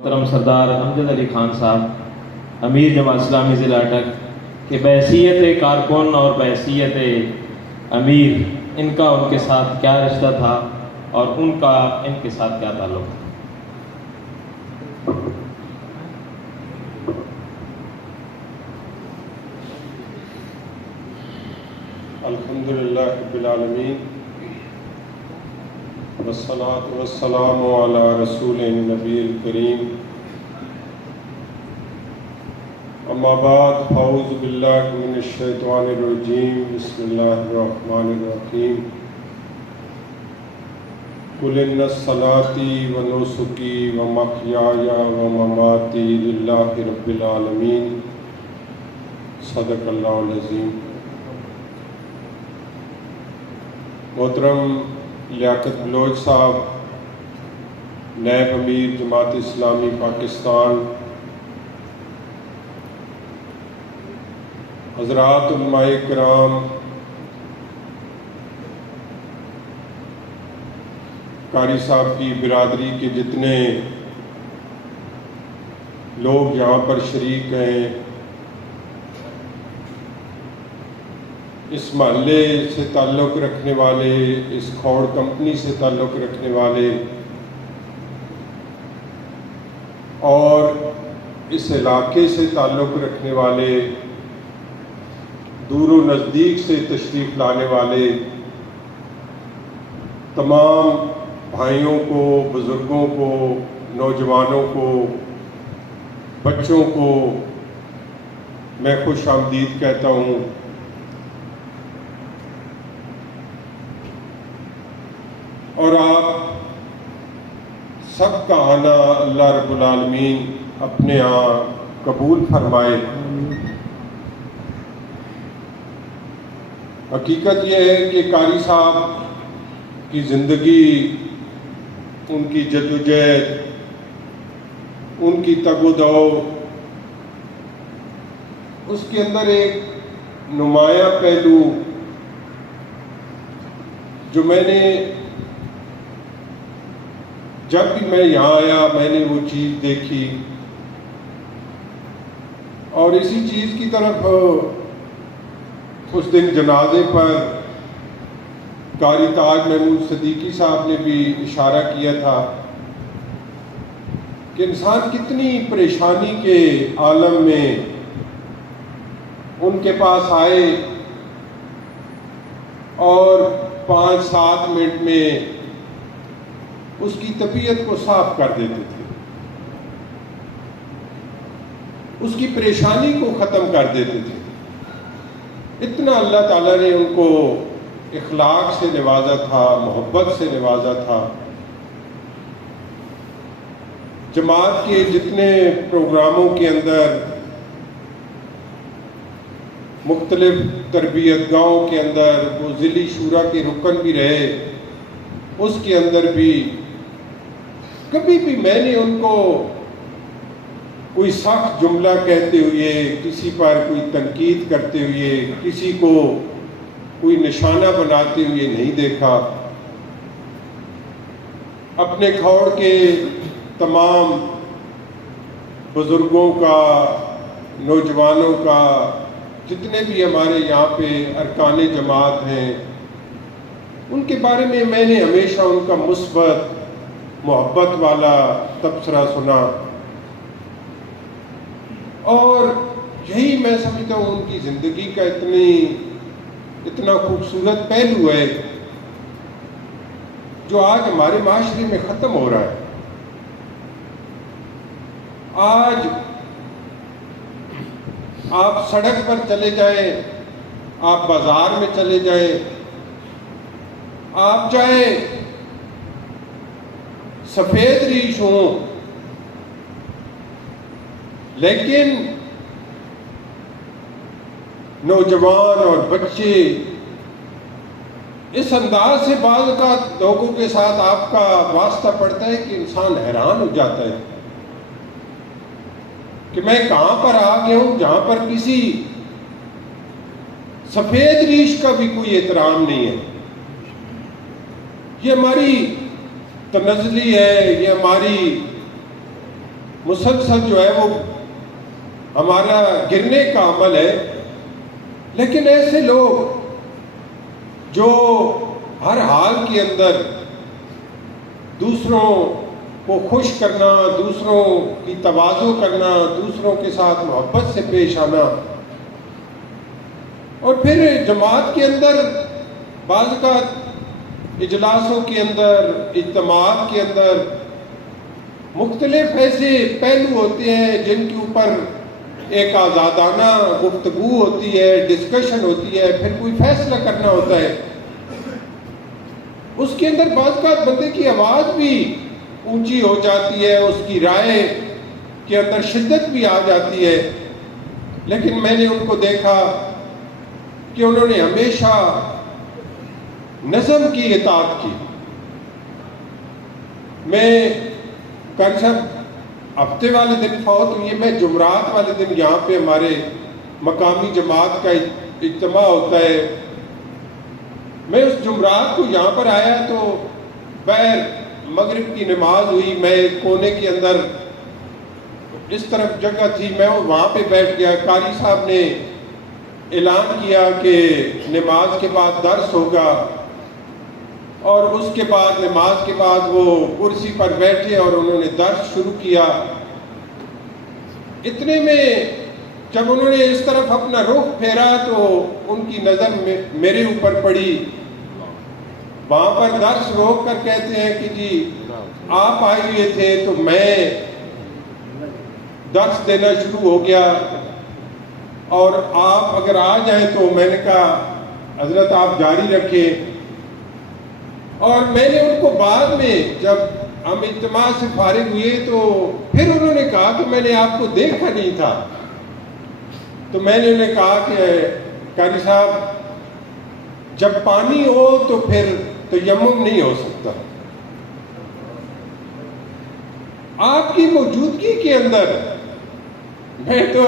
محترم سردار امجد علی خان صاحب امیر جماعت اسلامی ضلع اٹک کہ بحیثیت کارکن اور بحیثیت امیر ان کا ان کے ساتھ کیا رشتہ تھا اور ان کا ان کے ساتھ کیا تعلق تھا۔ الحمدللہ رب العالمین والصلاة والسلام علی رسول النبی الکریم، اما بعد، اعوذ باللہ من الشیطان الرجیم، بسم اللہ الرحمن الرحیم۔ قل ان صلاتي ونسكي ومحیای ومماتی للہ رب العالمین، صدق اللہ العظیم۔ محترم لیاقت بلوچ صاحب، نائب امیر جماعت اسلامی پاکستان، حضرات علماء کرام، قاری صاحب کی برادری کے جتنے لوگ یہاں پر شریک ہیں، اس محلے سے تعلق رکھنے والے، اس کھوڑ کمپنی سے تعلق رکھنے والے اور اس علاقے سے تعلق رکھنے والے، دور و نزدیک سے تشریف لانے والے تمام بھائیوں کو، بزرگوں کو، نوجوانوں کو، بچوں کو میں خوش آمدید کہتا ہوں۔ اور آپ سب کا آنا اللہ رب العالمین اپنے ہاں قبول فرمائے۔ حقیقت یہ ہے کہ قاری صاحب کی زندگی، ان کی جدوجہد، ان کی تگ و دو، اس کے اندر ایک نمایاں پہلو جو میں نے جب بھی میں یہاں آیا میں نے وہ چیز دیکھی، اور اسی چیز کی طرف اس دن جنازے پر قاری تاج محمود صدیقی صاحب نے بھی اشارہ کیا تھا کہ انسان کتنی پریشانی کے عالم میں ان کے پاس آئے اور 5-7 منٹ میں اس کی طبیعت کو صاف کر دیتے تھے، اس کی پریشانی کو ختم کر دیتے تھے۔ اتنا اللہ تعالیٰ نے ان کو اخلاق سے نوازا تھا، محبت سے نوازا تھا۔ جماعت کے جتنے پروگراموں کے اندر، مختلف تربیت گاہوں کے اندر وہ ضلعی شورا کے رکن بھی رہے، اس کے اندر بھی کبھی بھی میں نے ان کو کوئی سخت جملہ کہتے ہوئے، کسی پر کوئی تنقید کرتے ہوئے، کسی کو کوئی نشانہ بناتے ہوئے نہیں دیکھا۔ اپنے کھوڑ کے تمام بزرگوں کا، نوجوانوں کا، جتنے بھی ہمارے یہاں پہ ارکان جماعت ہیں، ان کے بارے میں نے ہمیشہ ان کا مثبت، محبت والا تبصرہ سنا، اور یہی میں سمجھتا ہوں ان کی زندگی کا اتنا خوبصورت پہلو ہے جو آج ہمارے معاشرے میں ختم ہو رہا ہے۔ آج آپ سڑک پر چلے جائیں، آپ بازار میں چلے جائیں، آپ چاہے سفید ریش ہوں، لیکن نوجوان اور بچے اس انداز سے بعض اوقات لوگوں کے ساتھ آپ کا واسطہ پڑتا ہے کہ انسان حیران ہو جاتا ہے کہ میں کہاں پر آ گیا ہوں جہاں پر کسی سفید ریش کا بھی کوئی احترام نہیں ہے۔ یہ ہماری تنزلی ہے، یہ ہماری مسلسل جو ہے وہ ہمارا گرنے کا عمل ہے، لیکن ایسے لوگ جو ہر حال کے اندر دوسروں کو خوش کرنا، دوسروں کی تواضع کرنا، دوسروں کے ساتھ محبت سے پیش آنا، اور پھر جماعت کے اندر بعض اوقات اجلاسوں کے اندر، اجتماعات کے اندر مختلف ایسے پہلو ہوتے ہیں جن کے اوپر ایک آزادانہ گفتگو ہوتی ہے، ڈسکشن ہوتی ہے، پھر کوئی فیصلہ کرنا ہوتا ہے۔ اس کے اندر بعض اوقات بندے کی آواز بھی اونچی ہو جاتی ہے، اس کی رائے کے اندر شدت بھی آ جاتی ہے، لیکن میں نے ان کو دیکھا کہ انہوں نے ہمیشہ نظم کی اطاعت کی۔ میں قاری صاحب ہفتے والے دن فوت ہوئی ہے، میں جمعرات والے دن یہاں پہ ہمارے مقامی جماعت کا اجتماع ہوتا ہے، میں اس جمعرات کو یہاں پر آیا تو بہر مغرب کی نماز ہوئی، میں ایک کونے کے اندر اس طرف جگہ تھی، میں وہاں پہ بیٹھ گیا۔ قاری صاحب نے اعلان کیا کہ نماز کے بعد درس ہوگا، اور اس کے بعد نماز کے بعد وہ کرسی پر بیٹھے اور انہوں نے درس شروع کیا۔ اتنے میں جب انہوں نے اس طرف اپنا رخ پھیرا تو ان کی نظر میرے اوپر پڑی۔ وہاں پر درس روک کر کہتے ہیں کہ جی آپ آئے ہوئے تھے تو میں درس دینا شروع ہو گیا، اور آپ اگر آ جائیں تو میں نے کہا حضرت آپ جاری رکھیں۔ اور میں نے ان کو بعد میں جب ہم اجتماع سے فارغ ہوئے تو پھر انہوں نے کہا کہ میں نے آپ کو دیکھا نہیں تھا، تو میں نے انہیں کہا کہ قاری صاحب جب پانی ہو تو پھر تیمم نہیں ہو سکتا، آپ کی موجودگی کے اندر میں تو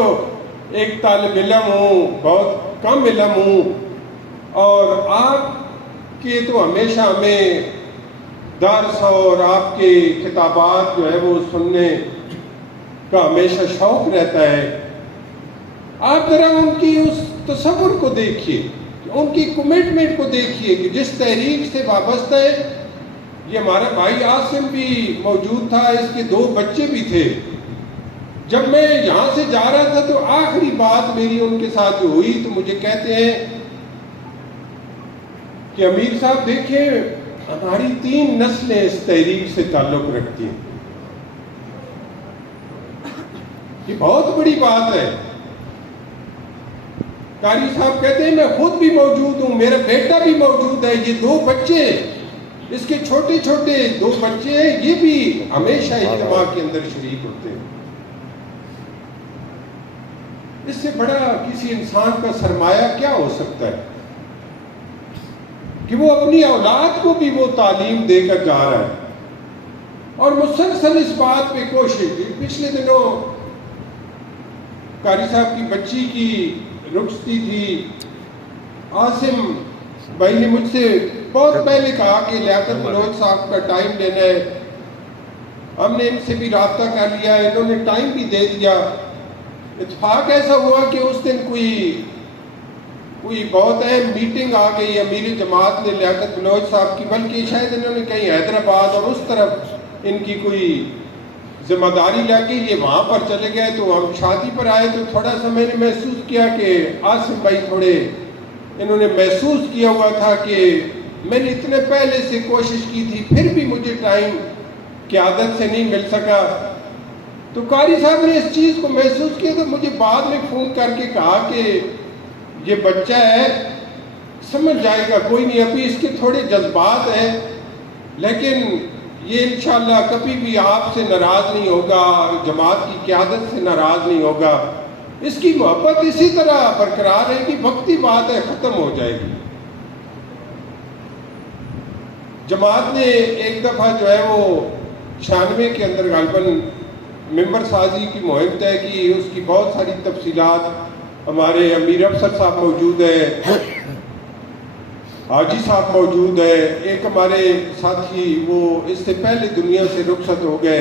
ایک طالب علم ہوں، بہت کم علم ہوں، اور آپ کے تو ہمیشہ ہمیں درس اور آپ کے خطابات جو ہے وہ سننے کا ہمیشہ شوق رہتا ہے۔ آپ ذرا ان کی اس تصور کو دیکھیے، ان کی کمٹمنٹ کو دیکھیے کہ جس تحریک سے وابستہ ہے۔ یہ ہمارا بھائی عاصم بھی موجود تھا، اس کے 2 بچے بھی تھے۔ جب میں یہاں سے جا رہا تھا تو آخری بات میری ان کے ساتھ جو ہوئی تو مجھے کہتے ہیں کہ امیر صاحب دیکھیں ہماری 3 نسلیں اس تحریک سے تعلق رکھتی ہیں، یہ بہت بڑی بات ہے۔ قاری صاحب کہتے ہیں میں خود بھی موجود ہوں، میرا بیٹا بھی موجود ہے، یہ 2 بچے، اس کے چھوٹے چھوٹے 2 بچے ہیں، یہ بھی ہمیشہ اجتماع کے اندر شریک ہوتے ہیں۔ اس سے بڑا کسی انسان کا سرمایہ کیا ہو سکتا ہے کہ وہ اپنی اولاد کو بھی وہ تعلیم دے کر جا رہا ہے، اور مسلسل اس بات پہ کوشش کی۔ پچھلے دنوں قاری صاحب کی بچی کی رخصتی تھی، عاصم بھائی نے مجھ سے بہت پہلے کہا کہ لیاقت بلوچ صاحب کا ٹائم لینا ہے، ہم نے ان سے بھی رابطہ کر لیا، انہوں نے ٹائم بھی دے دیا۔ اتفاق ایسا ہوا کہ اس دن کوئی بہت اہم میٹنگ آ گئی امیر جماعت نے لیاقت بلوچ صاحب کی، بلکہ شاید انہوں نے کہیں حیدرآباد اور اس طرف ان کی کوئی ذمہ داری لگ گئی، یہ وہاں پر چلے گئے۔ تو ہم شادی پر آئے تو تھوڑا سا میں نے محسوس کیا کہ عاصم بھائی تھوڑے انہوں نے محسوس کیا ہوا تھا کہ میں نے اتنے پہلے سے کوشش کی تھی، پھر بھی مجھے ٹائم قیادت سے نہیں مل سکا۔ تو قاری صاحب نے اس چیز کو محسوس کیا تو مجھے بعد میں فون کر کے کہا کہ یہ بچہ ہے، سمجھ جائے گا، کوئی نہیں، ابھی اس کے تھوڑے جذبات ہیں، لیکن یہ انشاءاللہ کبھی بھی آپ سے ناراض نہیں ہوگا، جماعت کی قیادت سے ناراض نہیں ہوگا، اس کی محبت اسی طرح برقرار رہے گی، وقتی بات ہے ختم ہو جائے گی۔ جماعت نے ایک دفعہ جو ہے وہ 96 کے اندر غالباً ممبر سازی کی مہم طے کی، اس کی بہت ساری تفصیلات ہمارے امیر افسر صاحب موجود ہیں، حاجی صاحب موجود ہے، ایک ہمارے ساتھی وہ اس سے پہلے دنیا سے رخصت ہو گئے،